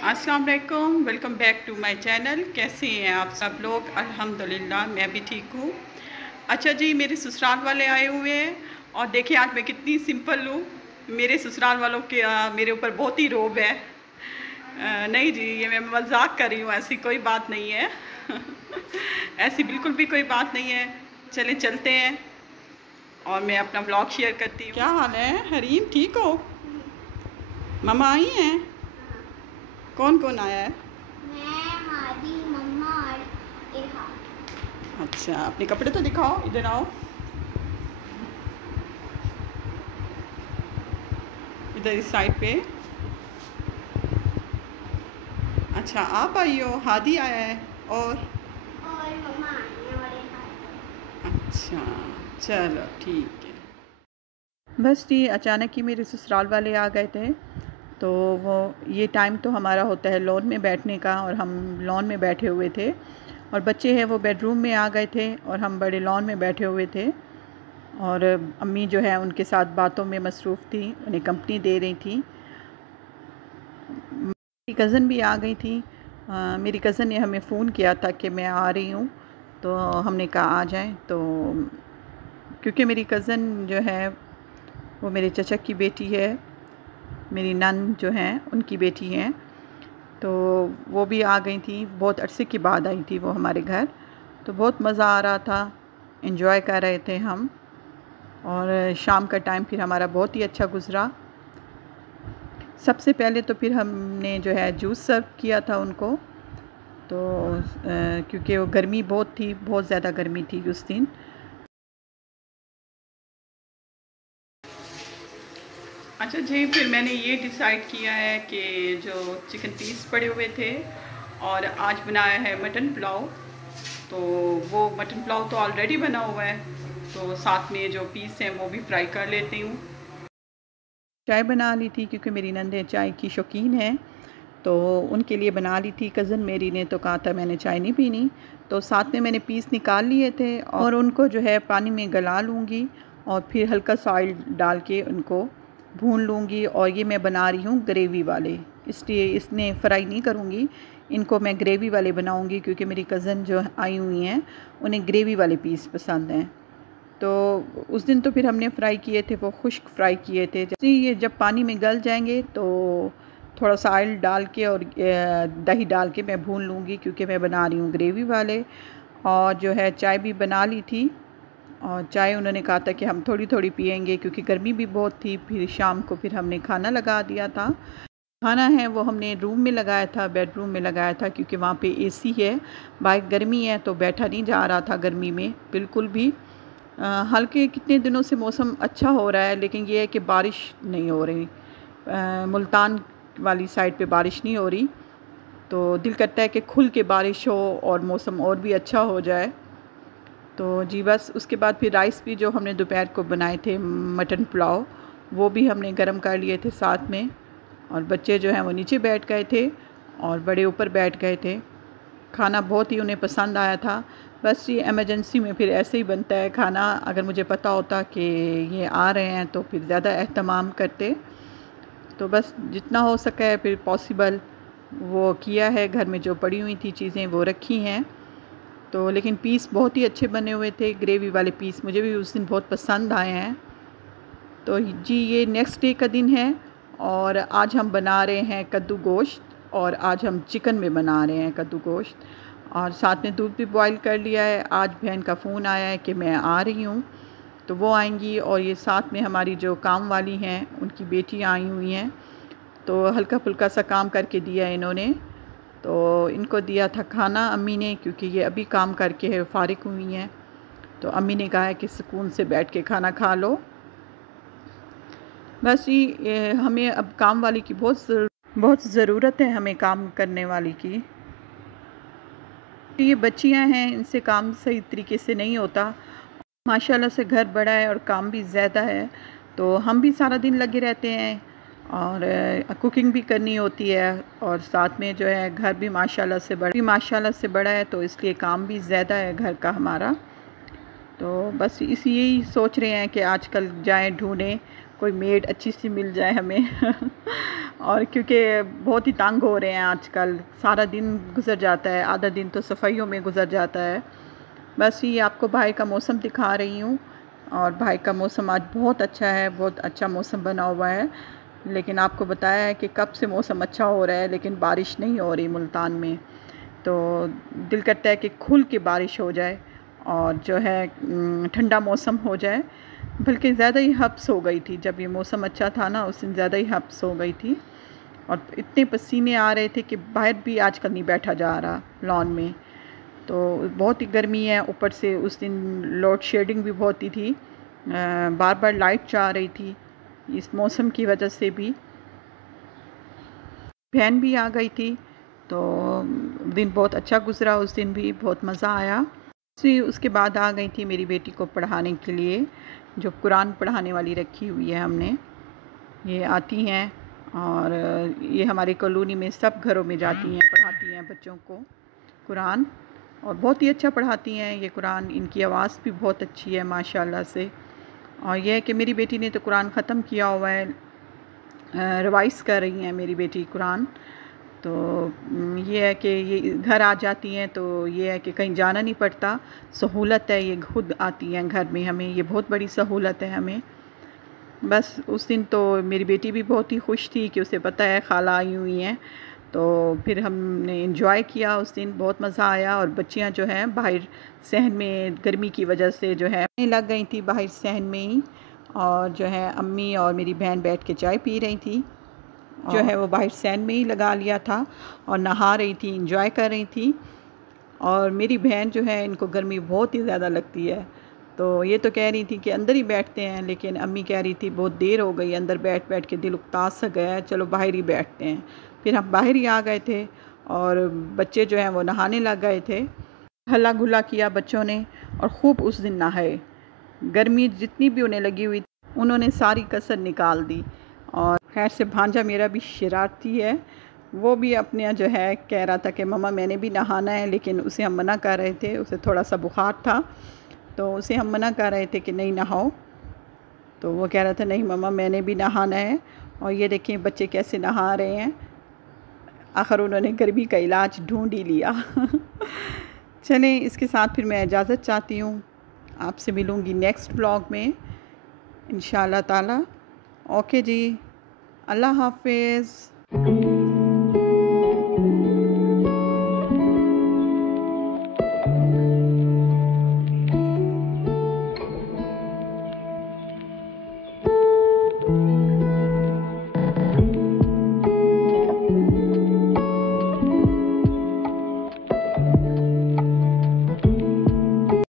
अस्सलाम वालेकुम, welcome back to my channel. कैसे हैं आप सब लोग? अल्हम्दुलिल्लाह मैं भी ठीक हूँ। अच्छा जी, मेरे ससुराल वाले आए हुए हैं और देखिए आज मैं कितनी सिंपल हूँ। मेरे ससुराल वालों के मेरे ऊपर बहुत ही रोब है। नहीं जी, ये मैं मजाक कर रही हूँ, ऐसी कोई बात नहीं है। ऐसी बिल्कुल भी कोई बात नहीं है। चले चलते हैं और मैं अपना व्लॉग शेयर करती हूँ। क्या हाल है हरीम, ठीक हो? मम्मा आई हैं? कौन कौन आया है? मैं, मादी, मम्मा और इरहा। अच्छा, अपने कपड़े तो दिखाओ, इधर आओ, इधर इस साइड पे। अच्छा, आप आई हो, हादी आया है और मम्मा आई हैं और इरहा। अच्छा, चलो ठीक है। बस जी, अचानक ही मेरे ससुराल वाले आ गए थे। तो वो ये टाइम तो हमारा होता है लॉन में बैठने का, और हम लॉन में बैठे हुए थे और बच्चे हैं वो बेडरूम में आ गए थे और हम बड़े लॉन में बैठे हुए थे। और अम्मी जो है उनके साथ बातों में मसरूफ़ थी, उन्हें कंपनी दे रही थी। मेरी कज़न भी आ गई थी। मेरी कज़न ने हमें फ़ोन किया था कि मैं आ रही हूँ, तो हमने कहा आ जाएं। तो क्योंकि मेरी कज़न जो है वो मेरे चचा की बेटी है, मेरी नन जो हैं उनकी बेटी हैं, तो वो भी आ गई थी। बहुत अरसे के बाद आई थी वो हमारे घर, तो बहुत मज़ा आ रहा था, एंजॉय कर रहे थे हम। और शाम का टाइम फिर हमारा बहुत ही अच्छा गुज़रा। सबसे पहले तो फिर हमने जो है जूस सर्व किया था उनको। तो क्योंकि वो गर्मी बहुत थी, बहुत ज़्यादा गर्मी थी उस दिन। अच्छा जी, फिर मैंने ये डिसाइड किया है कि जो चिकन पीस पड़े हुए थे और आज बनाया है मटन पुलाव। तो वो मटन पुलाव तो ऑलरेडी बना हुआ है, तो साथ में जो पीस हैं वो भी फ्राई कर लेती हूँ। चाय बना ली थी क्योंकि मेरी नंदे चाय की शौकीन हैं, तो उनके लिए बना ली थी। कज़न मेरी ने तो कहा था मैंने चाय नहीं पीनी, तो साथ में मैंने पीस निकाल लिए थे और उनको जो है पानी में गला लूँगी और फिर हल्का सा ऑयल डाल के उनको भून लूँगी। और ये मैं बना रही हूँ ग्रेवी वाले, इसलिए इसमें फ्राई नहीं करूँगी, इनको मैं ग्रेवी वाले बनाऊँगी क्योंकि मेरी कज़न जो आई हुई हैं उन्हें ग्रेवी वाले पीस पसंद हैं। तो उस दिन तो फिर हमने फ्राई किए थे, वो खुश्क फ्राई किए थे। जैसे ये जब पानी में गल जाएंगे तो थोड़ा सा ऑयल डाल के और दही डाल के मैं भून लूँगी क्योंकि मैं बना रही हूँ ग्रेवी वाले। और जो है चाय भी बना ली थी, और चाय उन्होंने कहा था कि हम थोड़ी थोड़ी पियेंगे क्योंकि गर्मी भी बहुत थी। फिर शाम को फिर हमने खाना लगा दिया था। खाना है वो हमने रूम में लगाया था, बेडरूम में लगाया था क्योंकि वहाँ पे एसी है। बाहर गर्मी है तो बैठा नहीं जा रहा था गर्मी में बिल्कुल भी। हल्के कितने दिनों से मौसम अच्छा हो रहा है, लेकिन ये है कि बारिश नहीं हो रही। मुल्तान वाली साइड पे बारिश नहीं हो रही, तो दिल करता है कि खुल के बारिश हो और मौसम और भी अच्छा हो जाए। तो जी बस उसके बाद फिर राइस भी जो हमने दोपहर को बनाए थे मटन पुलाव, वो भी हमने गरम कर लिए थे साथ में। और बच्चे जो हैं वो नीचे बैठ गए थे और बड़े ऊपर बैठ गए थे। खाना बहुत ही उन्हें पसंद आया था। बस ये इमरजेंसी में फिर ऐसे ही बनता है खाना। अगर मुझे पता होता कि ये आ रहे हैं तो फिर ज़्यादा एहतमाम करते। तो बस जितना हो सका है फिर पॉसिबल वो किया है। घर में जो पड़ी हुई थी चीज़ें वो रखी हैं। तो लेकिन पीस बहुत ही अच्छे बने हुए थे, ग्रेवी वाले पीस मुझे भी उस दिन बहुत पसंद आए हैं। तो जी ये नेक्स्ट डे का दिन है और आज हम बना रहे हैं कद्दू गोश्त, और आज हम चिकन में बना रहे हैं कद्दू गोश्त। और साथ में दूध भी बॉईल कर लिया है। आज बहन का फ़ोन आया है कि मैं आ रही हूँ, तो वो आएंगी। और ये साथ में हमारी जो काम वाली हैं उनकी बेटियाँ आई हुई हैं, तो हल्का फुल्का सा काम करके दिया इन्होंने। तो इनको दिया था खाना अम्मी ने, क्योंकि ये अभी काम करके फ़ारिग हुई हैं। तो अम्मी ने कहा है कि सुकून से बैठ के खाना खा लो। बस ये हमें अब काम वाली की बहुत ज़रूरत है, हमें काम करने वाली की। ये बच्चियां हैं, इनसे काम सही तरीके से नहीं होता। माशाल्लाह से घर बड़ा है और काम भी ज़्यादा है, तो हम भी सारा दिन लगे रहते हैं और कुकिंग भी करनी होती है। और साथ में जो है घर भी माशाल्लाह से बड़ा है, तो इसलिए काम भी ज़्यादा है घर का हमारा। तो बस यही सोच रहे हैं कि आजकल जाएं ढूंढें कोई मेड अच्छी सी मिल जाए हमें। और क्योंकि बहुत ही तंग हो रहे हैं आजकल, सारा दिन गुज़र जाता है, आधा दिन तो सफाइयों में गुज़र जाता है। बस ये आपको बाहर का मौसम दिखा रही हूँ, और बाहर का मौसम आज बहुत अच्छा है, बहुत अच्छा मौसम बना हुआ है। लेकिन आपको बताया है कि कब से मौसम अच्छा हो रहा है, लेकिन बारिश नहीं हो रही मुल्तान में। तो दिल करता है कि खुल के बारिश हो जाए और जो है ठंडा मौसम हो जाए। बल्कि ज़्यादा ही हब्स हो गई थी, जब ये मौसम अच्छा था ना उस दिन ज़्यादा ही हब्स हो गई थी, और इतने पसीने आ रहे थे कि बाहर भी आजकल नहीं बैठा जा रहा लॉन में। तो बहुत ही गर्मी है, ऊपर से उस दिन लोड शेडिंग भी बहुत ही थी, बार बार लाइट जा रही थी इस मौसम की वजह से भी। बहन भी आ गई थी, तो दिन बहुत अच्छा गुज़रा, उस दिन भी बहुत मज़ा आया। फिर उसके बाद आ गई थी मेरी बेटी को पढ़ाने के लिए, जो कुरान पढ़ाने वाली रखी हुई है हमने। ये आती हैं और ये हमारी कॉलोनी में सब घरों में जाती हैं, पढ़ाती हैं बच्चों को कुरान, और बहुत ही अच्छा पढ़ाती हैं ये कुरान। इनकी आवाज़ भी बहुत अच्छी है माशाल्लाह से। और यह है कि मेरी बेटी ने तो कुरान ख़त्म किया हुआ है, रिवाइज़ कर रही हैं मेरी बेटी कुरान। तो ये है कि ये घर आ जाती हैं, तो ये है कि कहीं जाना नहीं पड़ता, सहूलत है, ये खुद आती हैं घर में, हमें ये बहुत बड़ी सहूलत है हमें। बस उस दिन तो मेरी बेटी भी बहुत ही खुश थी कि उसे पता है खाला आई हुई हैं, तो फिर हमने एंजॉय किया उस दिन, बहुत मज़ा आया। और बच्चियां जो हैं बाहर सहन में गर्मी की वजह से जो है लग गई थी बाहर सहन में ही, और जो है अम्मी और मेरी बहन बैठ के चाय पी रही थी, जो है वो बाहर सहन में ही लगा लिया था, और नहा रही थी, एंजॉय कर रही थी। और मेरी बहन जो है इनको गर्मी बहुत ही ज़्यादा लगती है, तो ये तो कह रही थी कि अंदर ही बैठते हैं, लेकिन अम्मी कह रही थी बहुत देर हो गई, अंदर बैठ बैठ के दिल उकताज सा गया है, चलो बाहर ही बैठते हैं। फिर हम बाहर ही आ गए थे, और बच्चे जो हैं वो नहाने लग गए थे। हल्ला गुल्ला किया बच्चों ने, और ख़ूब उस दिन नहाए। गर्मी जितनी भी उन्हें लगी हुई उन्होंने सारी कसर निकाल दी। और खैर से भांजा मेरा भी शरारती है, वो भी अपने जो है कह रहा था कि मम्मा मैंने भी नहाना है, लेकिन उसे हम मना कर रहे थे, उसे थोड़ा सा बुखार था, तो उसे हम मना कर रहे थे कि नहीं नहाओ। तो वो कह रहा था नहीं मम्मा मैंने भी नहाना है। और ये देखें बच्चे कैसे नहा रहे हैं, आखिर उन्होंने गर्मी का इलाज ढूंढ ही लिया। चलें, इसके साथ फिर मैं इजाज़त चाहती हूँ, आपसे मिलूँगी नेक्स्ट व्लॉग में इंशाअल्लाह ताला। ओके जी, अल्लाह हाफिज़।